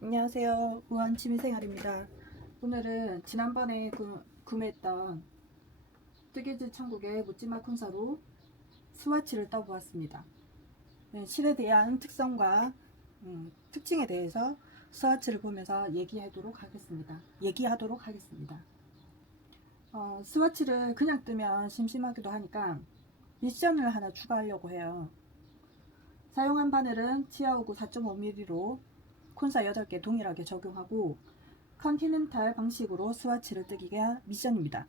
안녕하세요. 무한 취미생활입니다. 오늘은 지난번에 구매했던 뜨개질 천국의 묻지마 콘사로 스와치를 떠보았습니다. 실에 대한 특성과 특징에 대해서 스와치를 보면서 얘기하도록 하겠습니다. 스와치를 그냥 뜨면 심심하기도 하니까 미션을 하나 추가하려고 해요. 사용한 바늘은 치아우구 4.5mm로 콘사 8개 동일하게 적용하고 컨티넨탈 방식으로 스와치를 뜨기가 미션입니다.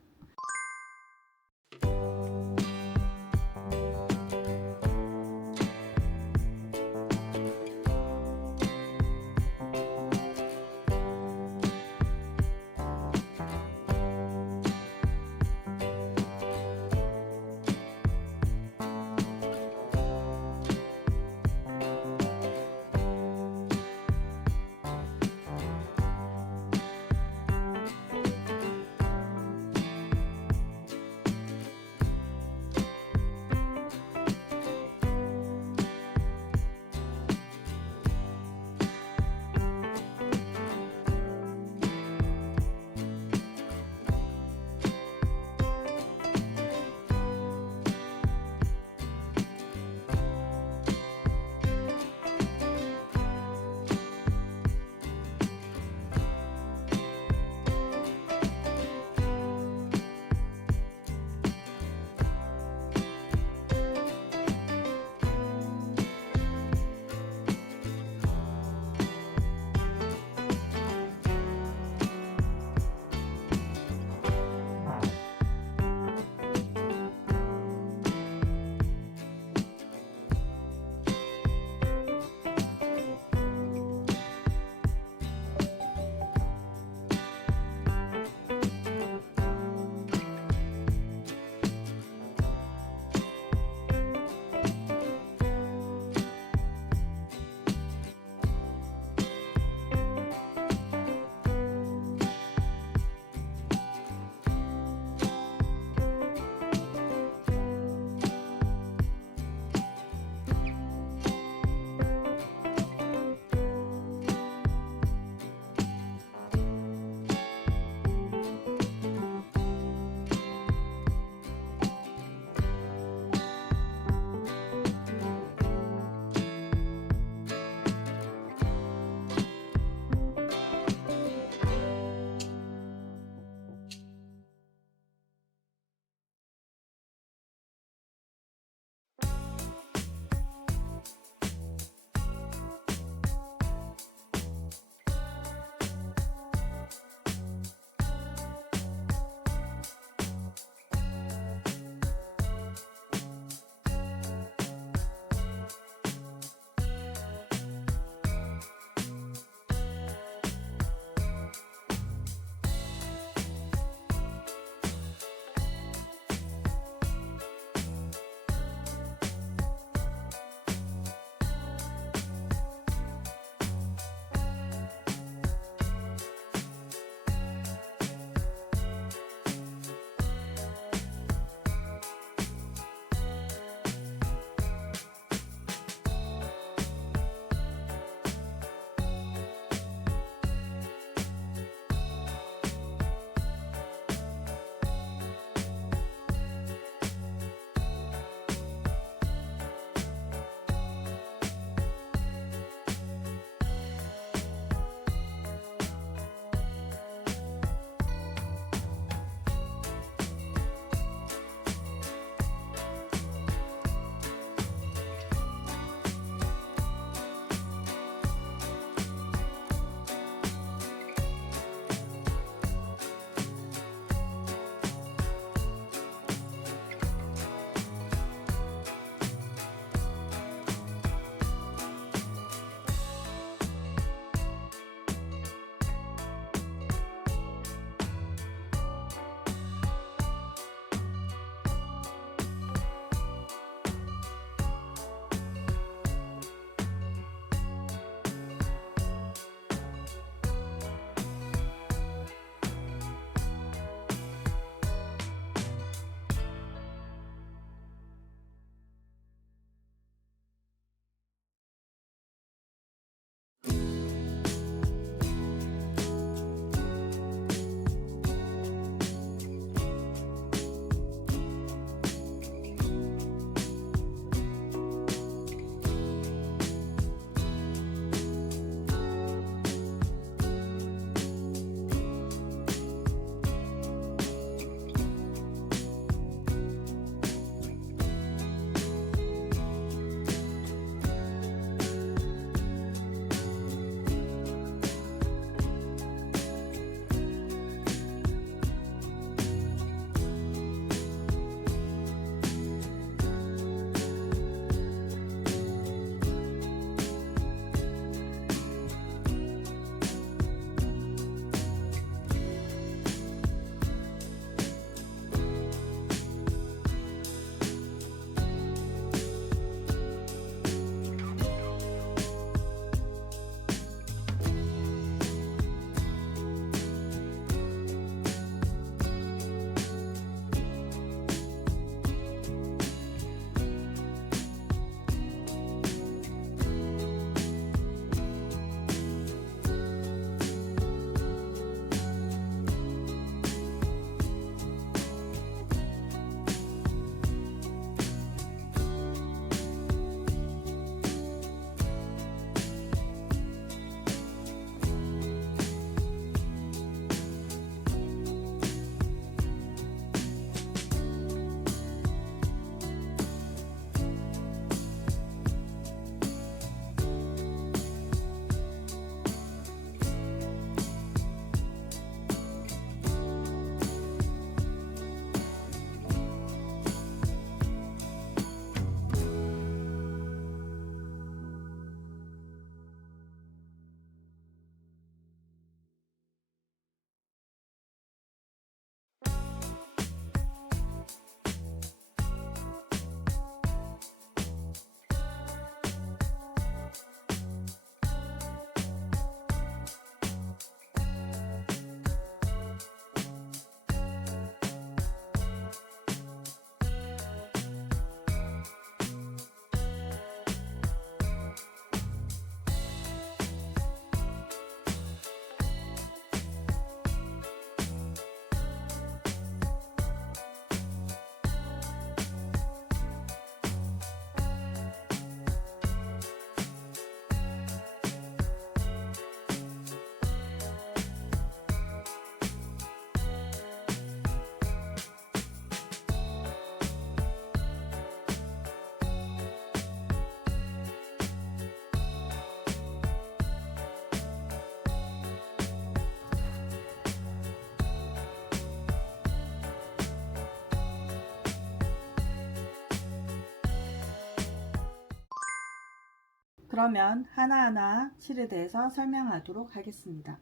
그러면 하나하나 실에 대해서 설명하도록 하겠습니다.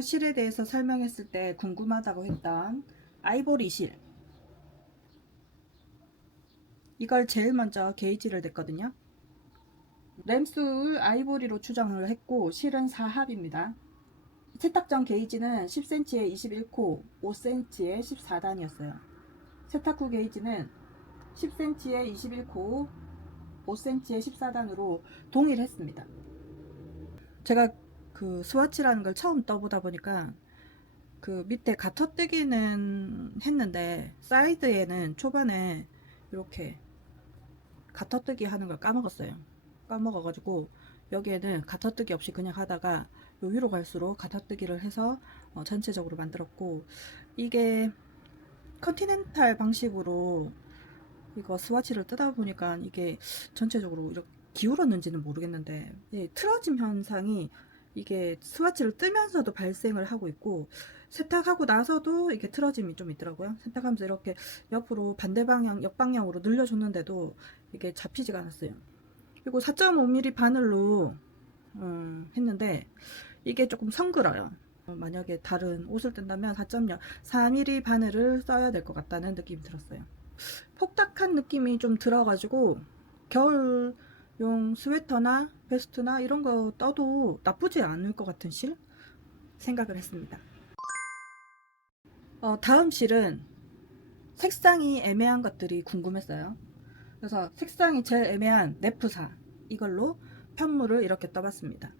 실에 대해서 설명했을 때 궁금하다고 했던 아이보리 실, 이걸 제일 먼저 게이지를 냈거든요. 램수를 아이보리로 추정을 했고 실은 4합입니다. 세탁전 게이지는 10cm에 21코, 5cm에 14단이었어요. 세탁 후 게이지는 10cm에 21코, 5cm에 14단으로 동일했습니다. 제가 그 스와치라는 걸 처음 떠보다 보니까 그 밑에 가터뜨기는 했는데 사이드에는 초반에 이렇게 가터뜨기 하는 걸 까먹어가지고 여기에는 가터뜨기 없이 그냥 하다가 요 위로 갈수록 가터뜨기를 해서 전체적으로 만들었고, 이게 컨티넨탈 방식으로 이거 스와치를 뜯어 보니까 이게 전체적으로 이렇게 기울었는지는 모르겠는데 틀어짐 현상이 이게 스와치를 뜨면서도 발생을 하고 있고, 세탁하고 나서도 이게 틀어짐이 좀 있더라고요. 세탁하면서 이렇게 옆으로 반대 방향 역방향으로 늘려줬는데도 이게 잡히지가 않았어요. 그리고 4.5mm 바늘로 했는데 이게 조금 성글어요. 만약에 다른 옷을 뜬다면 4.0 4mm 바늘을 써야 될 것 같다는 느낌이 들었어요. 폭닥한 느낌이 좀 들어가지고 겨울용 스웨터나 베스트나 이런 거 떠도 나쁘지 않을 것 같은 실 생각을 했습니다. 다음 실은 색상이 애매한 것들이 궁금했어요. 그래서 색상이 제일 애매한 네프사, 이걸로 편물을 이렇게 떠봤습니다.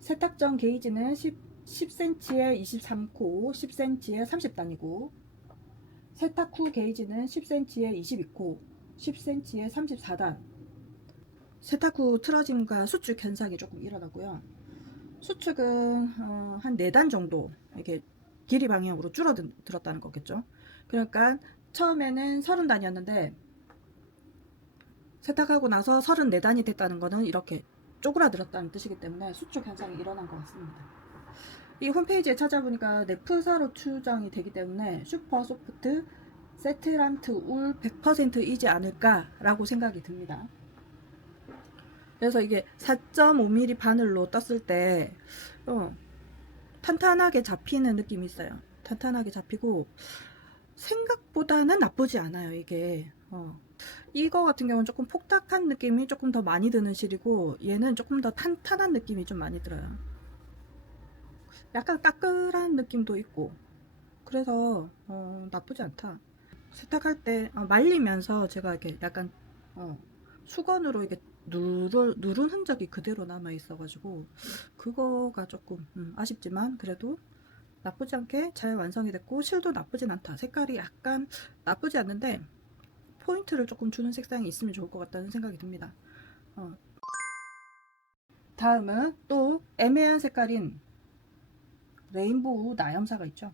세탁 전 게이지는 10cm에 23코, 10cm에 30단이고, 세탁 후 게이지는 10cm에 22코, 10cm에 34단. 세탁 후 틀어짐과 수축 현상이 조금 일어나고요. 수축은 한 4단 정도 이렇게 길이 방향으로 줄어들었다는 거겠죠. 그러니까 처음에는 30단이었는데 세탁하고 나서 34단이 됐다는 거는 이렇게 쪼그라들었다는 뜻이기 때문에 수축 현상이 일어난 것 같습니다. 이 홈페이지에 찾아보니까 네프사로 추정이 되기 때문에 슈퍼 소프트 세트란트 울 100%이지 않을까라고 생각이 듭니다. 그래서 이게 4.5mm 바늘로 떴을 때 탄탄하게 잡히는 느낌이 있어요. 탄탄하게 잡히고 생각보다는 나쁘지 않아요. 이게 이거 같은 경우는 조금 폭닥한 느낌이 조금 더 많이 드는 실이고, 얘는 조금 더 탄탄한 느낌이 좀 많이 들어요. 약간 까끌한 느낌도 있고, 그래서 나쁘지 않다. 세탁할 때 말리면서 제가 이렇게 약간 수건으로 이렇게 누른 흔적이 그대로 남아 있어가지고 그거가 조금 아쉽지만 그래도 나쁘지 않게 잘 완성이 됐고, 실도 나쁘진 않다. 색깔이 약간 나쁘지 않는데 포인트를 조금 주는 색상이 있으면 좋을 것 같다는 생각이 듭니다. 다음은 또 애매한 색깔인 레인보우 나염사가 있죠.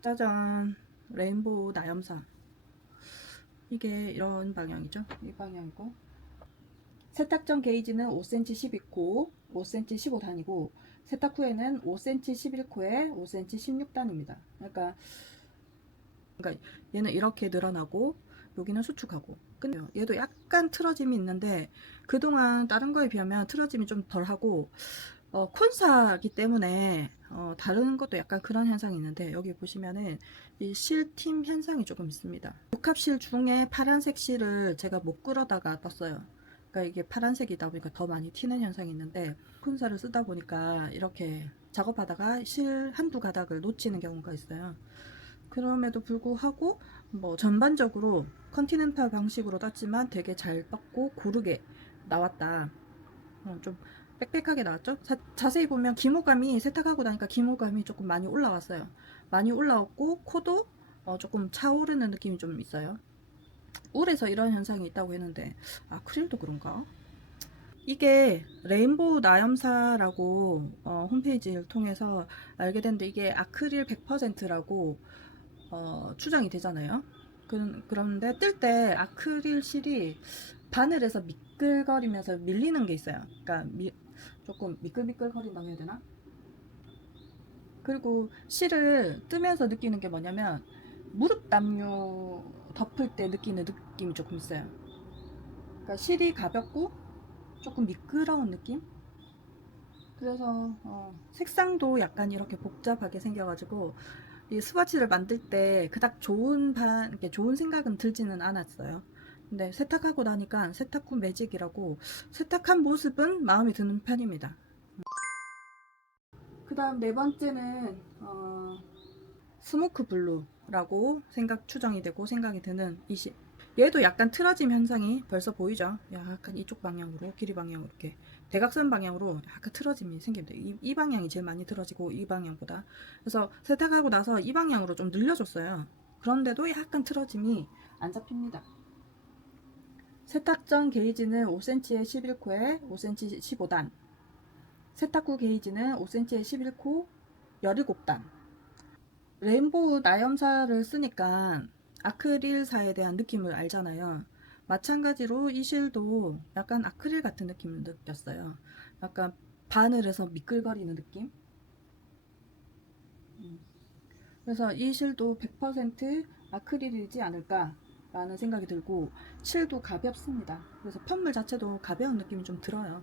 짜잔, 레인보우 나염사. 이게 이런 방향이죠. 이 방향이고, 세탁 전 게이지는 5cm 12코, 5cm 15단이고, 세탁 후에는 5cm 11코에 5cm 16단입니다. 그러니까 얘는 이렇게 늘어나고 여기는 수축하고, 근데 얘도 약간 틀어짐이 있는데 그동안 다른 거에 비하면 틀어짐이 좀 덜하고 콘사기 때문에 다른 것도 약간 그런 현상이 있는데, 여기 보시면은 이 실팀 현상이 조금 있습니다. 복합실 중에 파란색 실을 제가 못 끌어다가 떴어요. 그러니까 이게 파란색이다 보니까 더 많이 튀는 현상이 있는데, 콘사를 쓰다 보니까 이렇게 작업하다가 실 한두 가닥을 놓치는 경우가 있어요. 그럼에도 불구하고 뭐 전반적으로 컨티넨탈 방식으로 땄지만 되게 잘 떴고 고르게 나왔다. 좀 빽빽하게 나왔죠. 자세히 보면 기모감이, 세탁하고 나니까 기모감이 조금 많이 올라왔어요. 많이 올라왔고 코도 조금 차오르는 느낌이 좀 있어요. 울에서 이런 현상이 있다고 했는데 아크릴도 그런가? 이게 레인보우 나염사라고 홈페이지를 통해서 알게 됐는데, 이게 아크릴 100%라고 추정이 되잖아요. 그런데 뜰 때 아크릴 실이 바늘에서 미끌거리면서 밀리는 게 있어요. 그러니까 조금 미끌미끌거린다고 해야 되나? 그리고 실을 뜨면서 느끼는 게 뭐냐면 무릎 담요 덮을 때 느끼는 느낌이 조금 있어요. 그러니까 실이 가볍고 조금 미끄러운 느낌? 그래서 색상도 약간 이렇게 복잡하게 생겨가지고 이 스와치를 만들 때 그닥 이렇게 좋은 생각은 들지는 않았어요. 근데 세탁하고 나니까 세탁 후 매직이라고 세탁한 모습은 마음에 드는 편입니다. 그 다음 네 번째는 스모크 블루라고 추정이 되고 생각이 드는 얘도 약간 틀어짐 현상이 벌써 보이죠. 약간 이쪽 방향으로 길이 방향으로 이렇게 대각선 방향으로 약간 틀어짐이 생깁니다. 이 방향이 제일 많이 틀어지고 이 방향보다. 그래서 세탁하고 나서 이 방향으로 좀 늘려줬어요. 그런데도 약간 틀어짐이 안 잡힙니다. 세탁 전 게이지는 5cm에 11코에 5cm 15단, 세탁 후 게이지는 5cm에 11코 17단. 레인보우 나염사를 쓰니까 아크릴사에 대한 느낌을 알잖아요. 마찬가지로 이 실도 약간 아크릴 같은 느낌을 느꼈어요. 약간 바늘에서 미끌거리는 느낌? 그래서 이 실도 100% 아크릴이지 않을까 라는 생각이 들고, 실도 가볍습니다. 그래서 펌물 자체도 가벼운 느낌이 좀 들어요.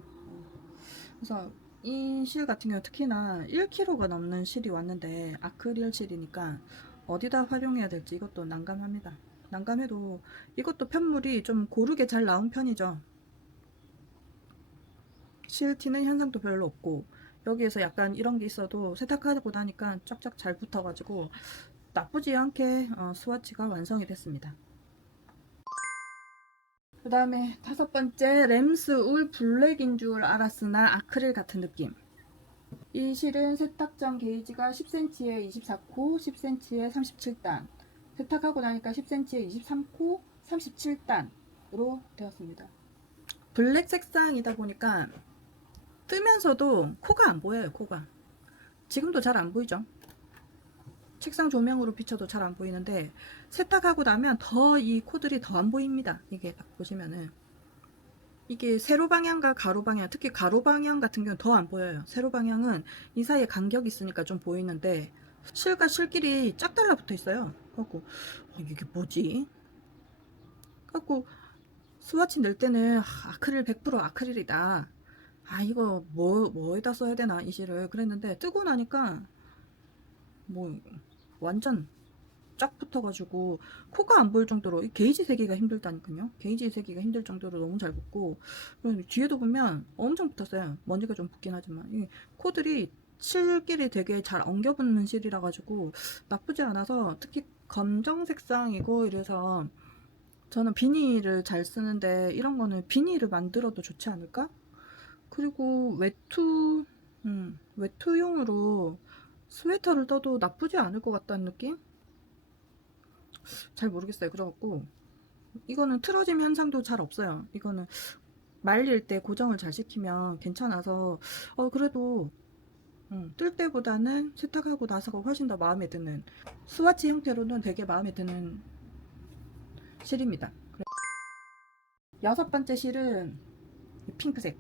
그래서 이 실 같은 경우 특히나 1kg가 넘는 실이 왔는데 아크릴 실이니까 어디다 활용해야 될지 이것도 난감합니다. 난감해도 이것도 편물이 좀 고르게 잘 나온 편이죠. 실 튀는 현상도 별로 없고, 여기에서 약간 이런 게 있어도 세탁하고 나니까 쫙쫙 잘 붙어가지고 나쁘지 않게 스와치가 완성이 됐습니다. 그 다음에 다섯 번째, 램스 울 블랙인 줄 알았으나 아크릴 같은 느낌. 이 실은 세탁전 게이지가 10cm에 24코, 10cm에 37단, 세탁하고 나니까 10cm에 23코, 37단으로 되었습니다. 블랙 색상이다 보니까 뜨면서도 코가 안 보여요. 코가 지금도 잘 안 보이죠. 책상 조명으로 비춰도 잘 안 보이는데 세탁하고 나면 더 이 코들이 더 안 보입니다. 이게 딱 보시면은 이게 세로 방향과 가로 방향, 특히 가로 방향 같은 경우는 더 안 보여요. 세로 방향은 이 사이에 간격이 있으니까 좀 보이는데 실과 실끼리 쫙 달라붙어 있어요. 그래갖고 이게 뭐지? 그래갖고 스와치 낼 때는 아크릴 100% 아크릴이다. 이거 뭐에다 써야 되나 이 실을 그랬는데 뜨고 나니까 뭐 완전 쫙 붙어가지고 코가 안 보일 정도로 게이지 세기가 힘들다니까요. 게이지 세기가 힘들 정도로 너무 잘 붙고, 뒤에도 보면 엄청 붙었어요. 먼지가 좀 붙긴 하지만 이 코들이 실끼리 되게 잘 엉겨 붙는 실이라 가지고 나쁘지 않아서, 특히 검정 색상이고 이래서 저는 비닐을 잘 쓰는데 이런 거는 비닐을 만들어도 좋지 않을까? 그리고 외투용으로 스웨터를 떠도 나쁘지 않을 것 같다는 느낌? 잘 모르겠어요. 그래갖고 이거는 틀어짐 현상도 잘 없어요. 이거는 말릴 때 고정을 잘 시키면 괜찮아서 그래도 뜰 때보다는 세탁하고 나서가 훨씬 더 마음에 드는, 스와치 형태로는 되게 마음에 드는 실입니다. 여섯 번째 실은 핑크색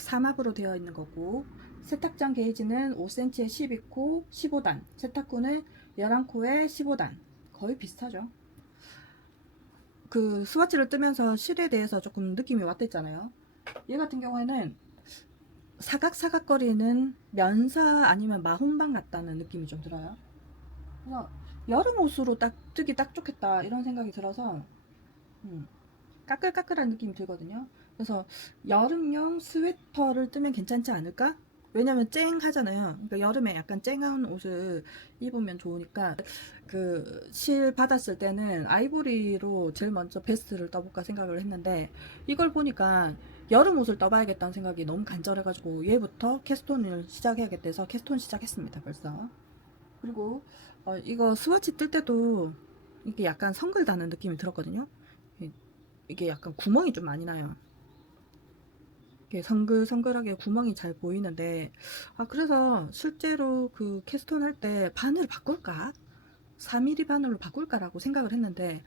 삼합으로 되어 있는 거고, 세탁장 게이지는 5cm에 12코 15단, 세탁구는 11코에 15단. 거의 비슷하죠. 그 스와치를 뜨면서 실에 대해서 조금 느낌이 왔댔잖아요. 얘 같은 경우에는 사각사각거리는 면사 아니면 마홍방 같다는 느낌이 좀 들어요. 그래서 여름 옷으로 딱 뜨기 딱 좋겠다 이런 생각이 들어서 까끌까끌한 느낌이 들거든요. 그래서 여름용 스웨터를 뜨면 괜찮지 않을까? 왜냐면 쨍하잖아요. 그러니까 여름에 약간 쨍한 옷을 입으면 좋으니까, 그 실 받았을 때는 아이보리로 제일 먼저 베스트를 떠볼까 생각을 했는데, 이걸 보니까 여름 옷을 떠봐야겠다는 생각이 너무 간절해가지고 얘부터 캐스톤을 시작해야겠다 해서 캐스톤 시작했습니다. 벌써. 그리고 이거 스와치 뜰 때도 이게 약간 성글다는 느낌이 들었거든요. 이게 약간 구멍이 좀 많이 나요. 이렇게 성글성글하게 구멍이 잘 보이는데, 그래서 실제로 그 캐스톤 할 때 바늘 바꿀까? 4mm 바늘로 바꿀까라고 생각을 했는데,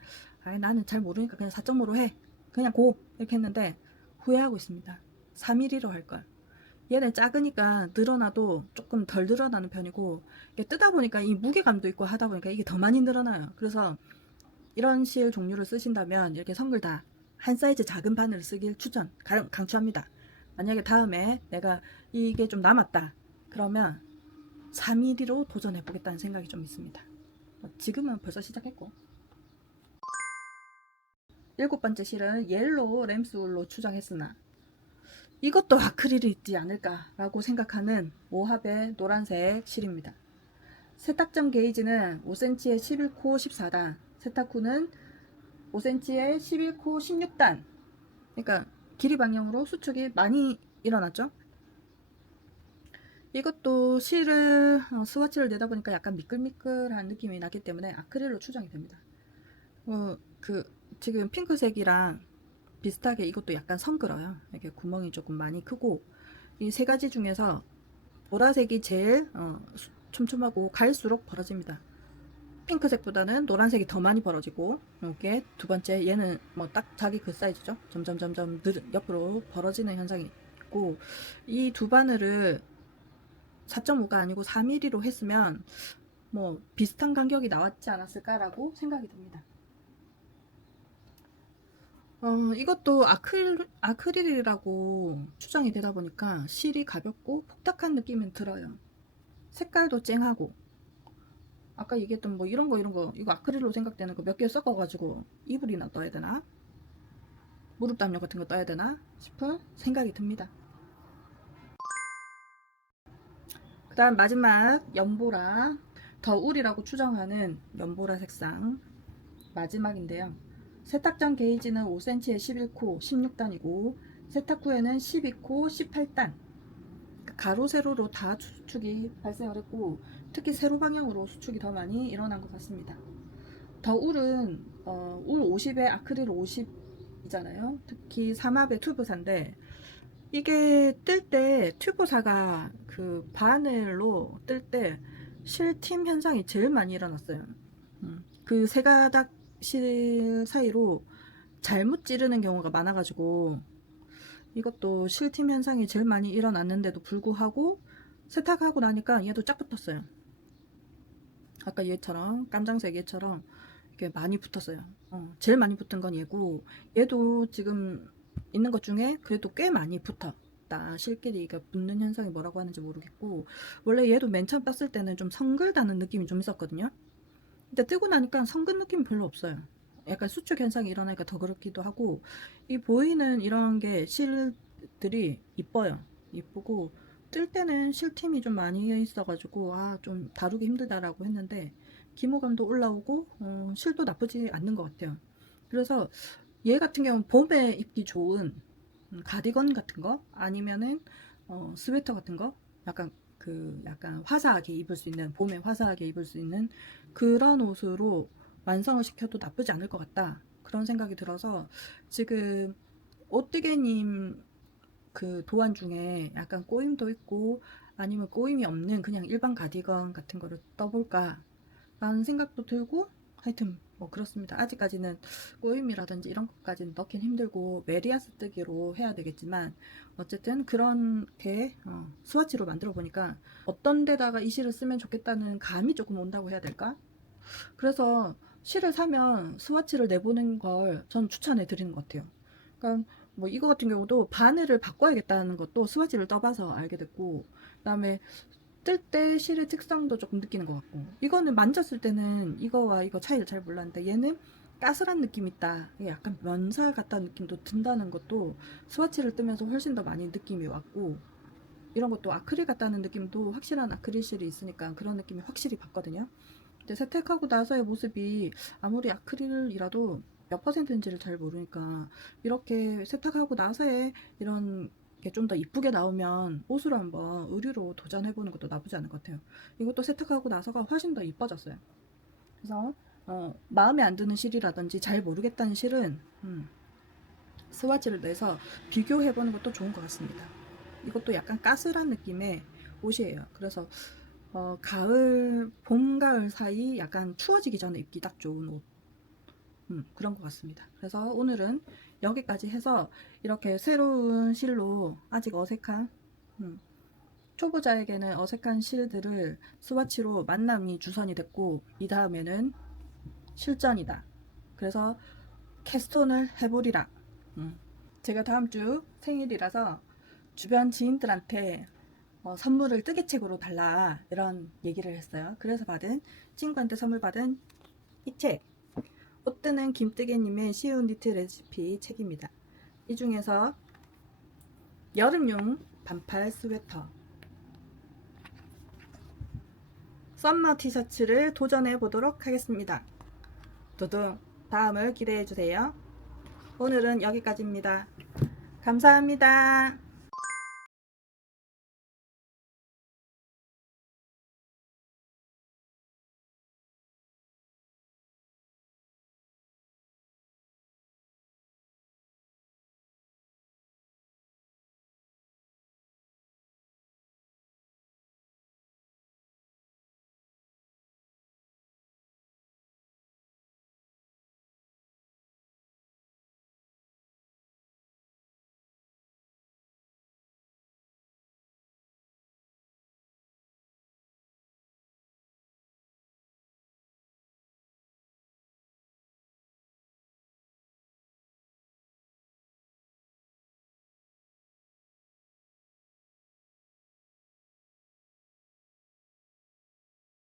나는 잘 모르니까 그냥 4.5로 해. 그냥 고! 이렇게 했는데 후회하고 있습니다. 4mm로 할 걸. 얘는 작으니까 늘어나도 조금 덜 늘어나는 편이고, 이게 뜨다 보니까 이 무게감도 있고 하다 보니까 이게 더 많이 늘어나요. 그래서 이런 실 종류를 쓰신다면 이렇게 성글다 한 사이즈 작은 바늘을 쓰길 강추합니다. 만약에 다음에 내가 이게 좀 남았다 그러면 4mm로 도전해 보겠다는 생각이 좀 있습니다. 지금은 벌써 시작했고, 7번째 실은 옐로우 램스울로 추정했으나 이것도 아크릴이 있지 않을까 라고 생각하는 모하베 노란색 실입니다. 세탁점 게이지는 5cm에 11코 14단, 세탁 후는 5cm에 11코 16단. 그러니까 길이 방향으로 수축이 많이 일어났죠. 이것도 실을 스와치를 내다 보니까 약간 미끌미끌한 느낌이 나기 때문에 아크릴로 추정이 됩니다. 지금 핑크색이랑 비슷하게 이것도 약간 성글어요. 이렇게 구멍이 조금 많이 크고, 이 세 가지 중에서 보라색이 제일 촘촘하고 갈수록 벌어집니다. 핑크색보다는 노란색이 더 많이 벌어지고, 이게 두 번째, 얘는 뭐 딱 자기 그 사이즈죠. 점점 옆으로 벌어지는 현상이 있고, 이 두 바늘을 4.5가 아니고 4mm로 했으면 뭐 비슷한 간격이 나왔지 않았을까라고 생각이 듭니다. 이것도 아크릴이라고 추정이 되다 보니까 실이 가볍고 폭닥한 느낌은 들어요. 색깔도 쨍하고, 아까 얘기했던 뭐 이런 거 이거 아크릴로 생각되는 거 몇 개 섞어가지고 이불이나 떠야 되나, 무릎 담요 같은 거 떠야 되나 싶은 생각이 듭니다. 그 다음 마지막 연보라, 더 울이라고 추정하는 연보라 색상 마지막인데요. 세탁전 게이지는 5cm에 11코 16단이고 세탁 후에는 12코 18단. 가로 세로로 다 수축이 발생을 했고, 특히 세로 방향으로 수축이 더 많이 일어난 것 같습니다. 더 울은 울 50에 아크릴 50이잖아요. 특히 삼합의 튜브사인데, 이게 뜰 때 튜브사가 그 바늘로 뜰 때 실팀 현상이 제일 많이 일어났어요. 그 세 가닥 실 사이로 잘못 찌르는 경우가 많아가지고, 이것도 실팀 현상이 제일 많이 일어났는데도 불구하고 세탁하고 나니까 얘도 쫙 붙었어요. 아까 얘처럼 깜장색 얘처럼 이렇게 많이 붙었어요. 제일 많이 붙은 건 얘고, 얘도 지금 있는 것 중에 그래도 꽤 많이 붙었다. 실끼리 붙는 현상이 뭐라고 하는지 모르겠고, 원래 얘도 맨 처음 떴을 때는 좀 성글다는 느낌이 좀 있었거든요. 근데 뜨고 나니까 성근 느낌이 별로 없어요. 약간 수축 현상이 일어나니까 더 그렇기도 하고, 이 보이는 이런 게 실들이 이뻐요. 이쁘고, 뜰 때는 실팀이 좀 많이 있어가지고 좀 다루기 힘들다라고 했는데, 기모감도 올라오고 실도 나쁘지 않는 것 같아요. 그래서 얘 같은 경우는 봄에 입기 좋은 가디건 같은 거, 아니면은 스웨터 같은 거, 약간 화사하게 입을 수 있는, 봄에 화사하게 입을 수 있는 그런 옷으로 완성을 시켜도 나쁘지 않을 것 같다, 그런 생각이 들어서 지금 오뜨개님 그 도안 중에 약간 꼬임도 있고 아니면 꼬임이 없는 그냥 일반 가디건 같은 거를 떠볼까 라는 생각도 들고, 하여튼 뭐 그렇습니다. 아직까지는 꼬임이라든지 이런 것까지는 넣긴 힘들고 메리아스 뜨기로 해야 되겠지만, 어쨌든 그렇게 스와치로 만들어 보니까 어떤 데다가 이 실을 쓰면 좋겠다는 감이 조금 온다고 해야 될까? 그래서 실을 사면 스와치를 내보는 걸 전 추천해 드리는 것 같아요. 그러니까 뭐 이거 같은 경우도 바늘을 바꿔야겠다는 것도 스와치를 떠봐서 알게 됐고, 그다음에 뜰 때 실의 특성도 조금 느끼는 것 같고, 이거는 만졌을 때는 이거와 이거 차이를 잘 몰랐는데 얘는 까슬한 느낌 있다, 약간 면살 같다는 느낌도 든다는 것도 스와치를 뜨면서 훨씬 더 많이 느낌이 왔고, 이런 것도 아크릴 같다는 느낌도 확실한 아크릴 실이 있으니까 그런 느낌이 확실히 받거든요. 근데 세탁하고 나서의 모습이 아무리 아크릴이라도 몇 퍼센트인지를 잘 모르니까, 이렇게 세탁하고 나서의 이런 게 좀 더 이쁘게 나오면 옷으로 한번 의류로 도전해보는 것도 나쁘지 않을 것 같아요. 이것도 세탁하고 나서가 훨씬 더 이뻐졌어요. 그래서 마음에 안 드는 실이라든지 잘 모르겠다는 실은 스와치를 내서 비교해보는 것도 좋은 것 같습니다. 이것도 약간 까슬한 느낌의 옷이에요. 그래서 가을, 봄, 가을 사이 약간 추워지기 전에 입기 딱 좋은 옷. 그런 것 같습니다. 그래서 오늘은 여기까지 해서 이렇게 새로운 실로 아직 어색한, 초보자에게는 어색한 실들을 스와치로 만남이 주선이 됐고, 이 다음에는 실전이다, 그래서 캐스톤을 해보리라. 제가 다음 주 생일이라서 주변 지인들한테 선물을 뜨개책으로 달라 이런 얘기를 했어요. 그래서 친구한테 선물 받은 이 책, 옷 뜨는 김뜨개님의 쉬운 니트 레시피 책입니다. 이 중에서 여름용 반팔 스웨터, 썸머 티셔츠를 도전해 보도록 하겠습니다. 두둥, 다음을 기대해 주세요. 오늘은 여기까지입니다. 감사합니다.